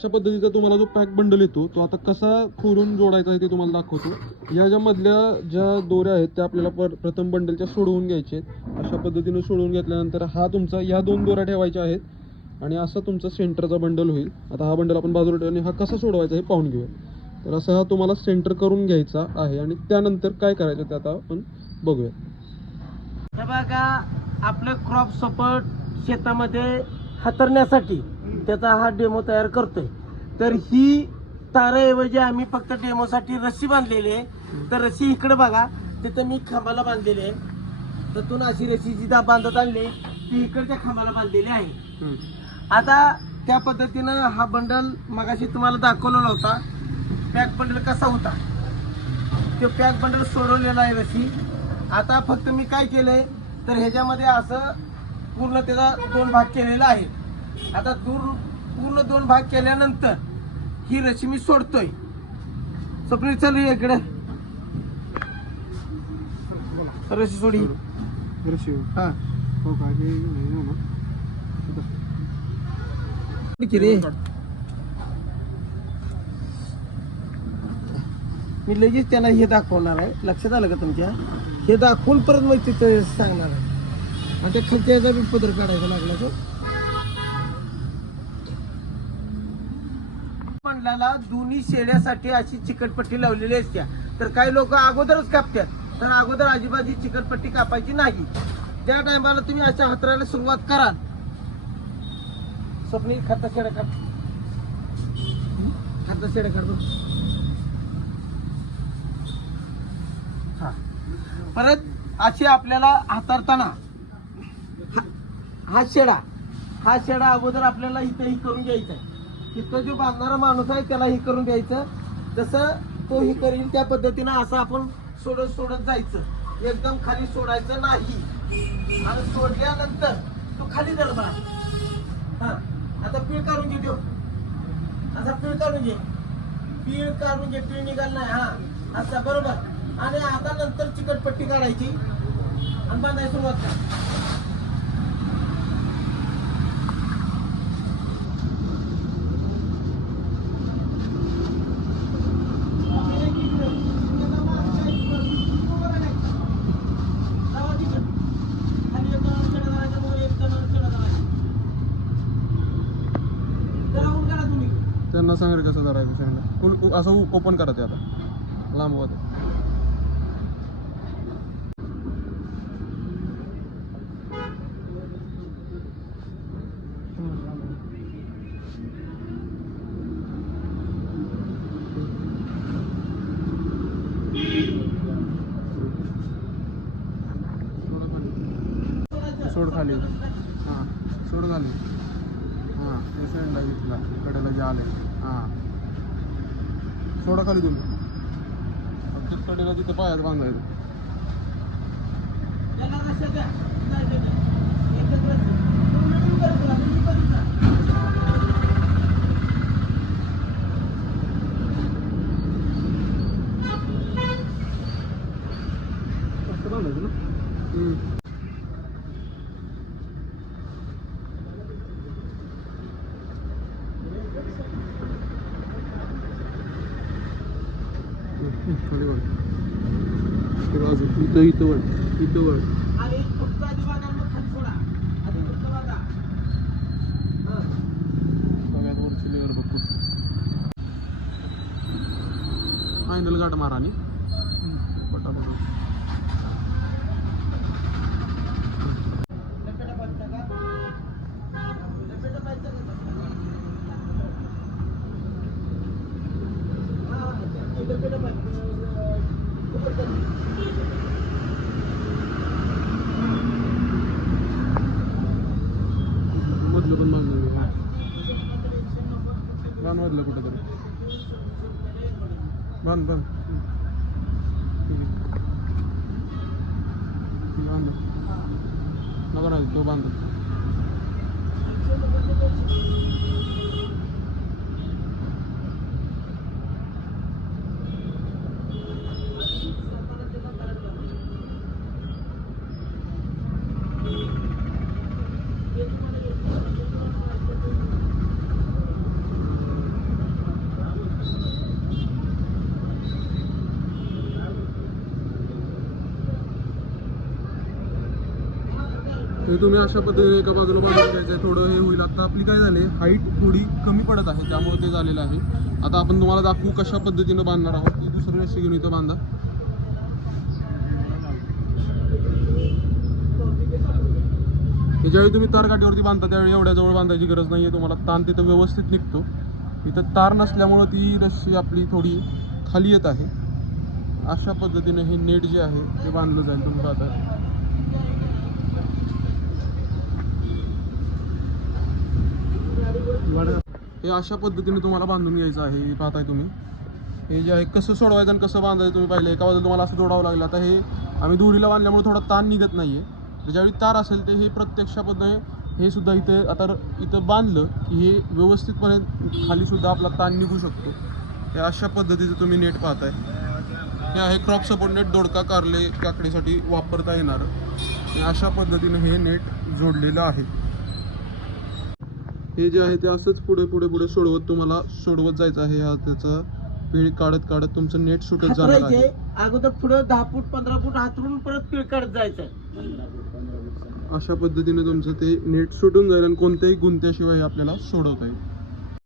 अशा पद्धतीचा तुम्हाला जो पॅक बंडल येतो तो आता कसा खोलून जोडायचा आहे ते तुम्हाला दाखवतो. या ज्या मधल्या ज्या दोऱ्या आहेत त्या आपल्याला प्रथम बंडलच्या सोडवून घ्यायचे आहेत. अशा पद्धतीने सोडवून घेतल्यानंतर हा तुमचा या 2 दोऱ्या ठेवायच्या आहेत आणि असा तुमचा सेंटरचा बंडल होईल. आता हा बंडल आपण बाजूला ठेवून हा कसा सोडवायचा हे पाहून घेऊया. तर असा हा तुम्हाला सेंटर करून घ्यायचा आहे आणि त्यानंतर काय करायचं ते आता आपण बघूया. हे बघा, आपलं क्रॉप सपोर्ट शेतामध्ये हातरण्यासाठी त्याचा हा डेमो तयार करतोय. तर ही ताराऐवजी आम्ही फक्त डेमोसाठी रस्सी बांधलेली आहे. तर रस्सी इकडे बघा, तिथं मी खांबाला बांधलेली आहे. त्यातून अशी रस्सी जी बांधत आणली ती इकडच्या खांबाला बांधलेली आहे. आता त्या पद्धतीनं हा बंडल मगाशी तुम्हाला दाखवलेला होता. पॅक बंडल कसा होता तो पॅक बंडल सोडवलेला आहे रस्सी. आता फक्त मी काय केलंय तर ह्याच्यामध्ये असं पूर्ण त्याचा 2 भाग केलेला आहे. आता पूर्ण 2 भाग केल्यानंतर ही रशी मी सोडतोय. स्वप्नील चल इकडे, रशी सोडी. हा हो का रे, मी लगेच त्यांना हे दाखवणार आहे. लक्षात आलं का तुमच्या? हे दाखवून परत मग तिथं सांगणार आहे. मग त्या खालच्या याचा बी पदर काढायचा लागला तो मंडलाला दोन्ही शेड्यासाठी अशी चिकटपट्टी लावलेली असते. तर काही लोक अगोदरच कापतात. तर अगोदर अजिबात ही चिकटपट्टी कापायची नाही. ज्या टायमाला तुम्ही अशा हातरायला सुरुवात कराल, स्वप्नील खाता शेड्या काढ, खाता शेड्या काढतो. परत अशी आपल्याला हाताळताना हा शेडा अगोदर आपल्याला इथंही करून घ्यायचा आहे. तिथं जो बांधणारा माणूस आहे त्याला ही करून घ्यायचं. जसं तो ही करील त्या पद्धतीनं असं आपण सोडत जायचं. एकदम खाली सोडायचं नाही. आणि सोडल्यानंतर तो खाली दडबा. हा, आता पीळ काढून घे. तो असा पीळ काढून घे. पीळ निघाल नाही. हा असा बरोबर. आणि आता नंतर चिकटपट्टी काढायची आणि बांधायला सुरुवात करा. त्यांना सांगा कसं धरायचं शेंडा. असं ओपन करा ते आता लांब होत. सोड खाली. हां सोड खाली. हां हे शेंडा घेतला कडेला जे आले. हां सोडा खाली तुम्ही. फक्त कडेला तिथं पायात बांधायचं. असं बांधायचं ना. थोडी वर ते बाजू इथं वर सगळ्यात वरची लेअर बघू. हँडल गाठ मारा आणि पटापट. मधलं पण बांधलं कुठं तरी बांध नका नाही तो बांध. हे तुम्ही अशा पद्धतीने एका बाजूला बांधून घ्यायचं आहे. थोडं हे होईल. आता आपली काय झाले, हाईट थोडी कमी पडत आहे, त्यामुळे ते झालेलं आहे. आता आपण तुम्हाला दाखवू कशा पद्धतीनं बांधणार आहोत. ती दुसरी रस्सी घेऊन इथं बांधा. हे ज्यावेळी तुम्ही तार काठीवरती बांधता त्यावेळी एवढ्या जवळ बांधायची गरज नाही आहे. तुम्हाला ताण तिथं व्यवस्थित निघतो. इथं तार नसल्यामुळं ती रस्सी आपली थोडी खाली येत आहे. अशा पद्धतीने हे नेट जे आहे ते बांधलं जाईल. तुम्ही पाहता हे अशा पद्धतीने तुम्हाला बांधून घ्यायचं आहे. हे पाहताय तुम्ही. हे जे आहे कसं सोडवायचं आणि कसं बांधायचं तुम्ही पाहिलं. एका बाजूला तुम्हाला असं जोडावं लागलं. आता हे आम्ही दोरीला बांधल्यामुळे थोडा ताण निघत नाही आहे. ज्यावेळी तार असेल ते हे प्रत्यक्ष पद्धतीने हे सुद्धा इथं आता इथं बांधलं की हे व्यवस्थितपणे खालीसुद्धा आपला ताण निघू शकतो. हे अशा पद्धतीचं तुम्ही नेट पाहताय. हे आहे क्रॉप सपोर्ट नेट, दोडका कारले काकडीसाठी वापरता येणार. अशा पद्धतीने हे नेट जोडलेलं आहे. हे जे आहे ते असंच पुढे पुढे पुढे सोडवत जायचं आहे. हा त्याचा पिळ काढत काढत तुमचं नेट सुटत जाणार आहे. अगोदर पुढे 10 फूट 15 फूट हातरून परत पिळ काढत जायचं. अशा पद्धतीने तुमचं ते नेट सुटून जाईल आणि कोणत्याही गुंत्याशिवाय आपल्याला सोडवता येईल.